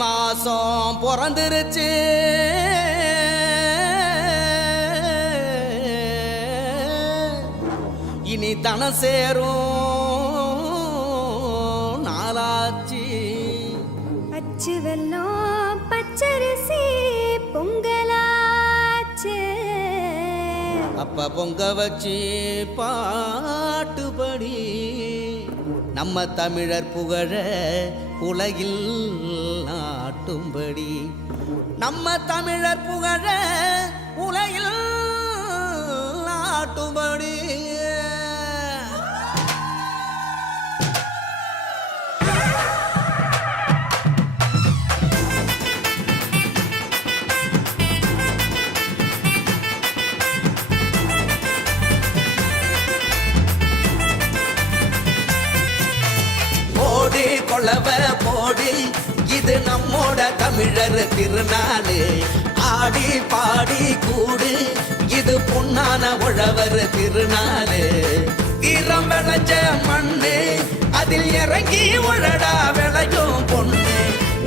மாசம் பிறந்துருச்சு இனி தன சேரும் நாளாச்சு அச்சு வெல்லம் பச்சரிசி பொங்கலாச்சு அப்ப பொங்க வச்சு பாட்டுபடி நம்ம தமிழர் புகழ உலகில் நாட்டும்படி நம்ம தமிழர் புகழ உலகில் நாட்டும்படி கொளவ போடு இது நம்மோட தமிழர் திருநாளு ஆடி பாடி கூடு இது பொன்னான உழவர் திருநாளு ஈரம் விளைஞ்ச மண்ணு அதில் இறங்கி உழடா விளையும் பொண்ணு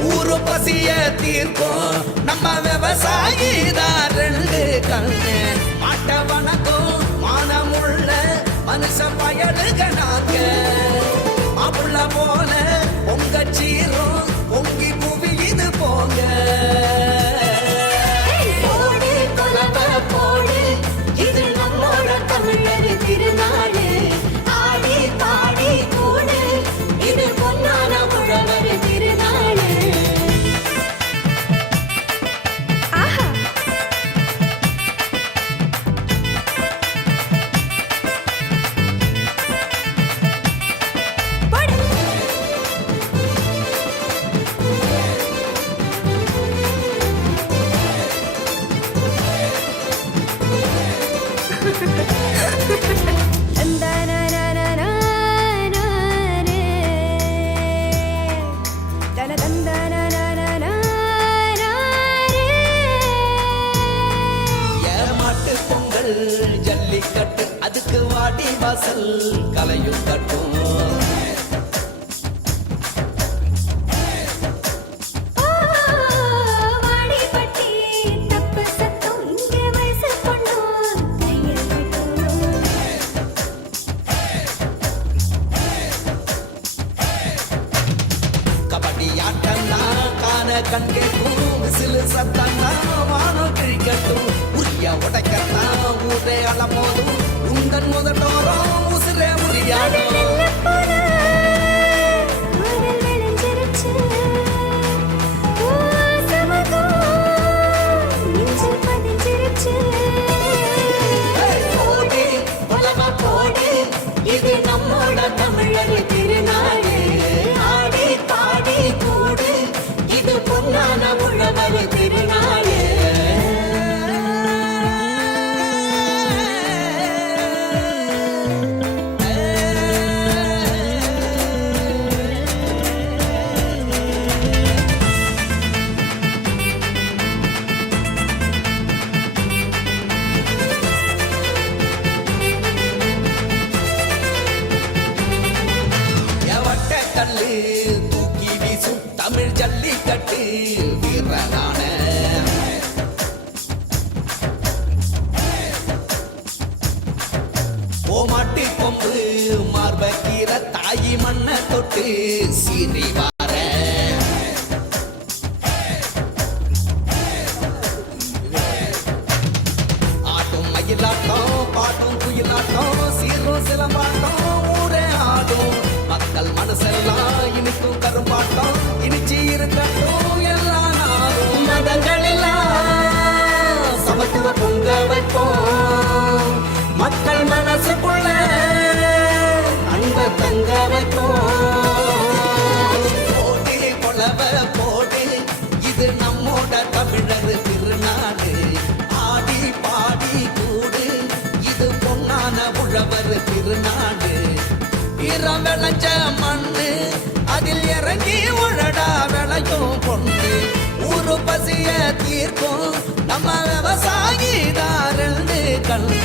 ஊரு பசிய தீர்க்கும் நம்ம விவசாயி தான் ரெண்டு கண்ணு மாட்ட வணக்கம் மானமுள்ள மனுஷ பயலுக நாங்க மாப்புள்ள போல பொங்க சீரும் பொங்கி குவி இது போங்க போடு கொலவ போடு இது நம்மோட தமிழர் திருநாடு ஆடி பாடி கூடு இது பொன்னான உழவர் திருநாடு ஆஹா ஜல்லிக்கட்டு அதுக்கு வாடி வாசல் கலையும் கட்டும் கபடி ஆட்டம்னா காண கண் கேட்கும் விசிலு சத்தம்னா வானம் கிழிக்கட்டும் உரிய உடைக்கத்தான் ஊரே அளப்போதும் உந்தன் முதட்டோரம் உசிரே முடியாடும் இது நம்மோட தமிழர் திருநாடு ஆடி பாடி கூடு இது பொன்னான உழவர் திருநாடு தூக்கி வீசும் தமிழ் ஜல்லிக்கட்டு வீரனான ஓமாட்டி கொம்பு மார்பக்கீர தாயி மண்ண தொட்டு சீறி வார ஆட்டும் மயிலாட்டம் பாட்டும் குயிலாட்டம் சீரும் சிலம்பாட்டம் ஊரே ஆடும் மக்கள் மனசெல்லாம் இனிக்கும் கரும்பாட்டம் இனிச்சி இருக்கட்டும் எல்லா நாளும் மதங்கள் எல்லாம் சமத்துவ பொங்க வைப்போம் மக்கள் மனசுக்குள்ள அன்ப தங்க வைப்போம் போட்டி கொளவ போடு இது நம்மோட தமிழர் திருநாடு ஆடி பாடி கூடு இது பொன்னான உழவர் திருநாடு ஈரம் விளைஞ்ச மண்ணு அதில் இறங்கி உழடா விளையும் பொண்ணு ஊரு பசிய தீர்க்கும் நம்ம விவசாயி தான் ரெண்டு கண்ணு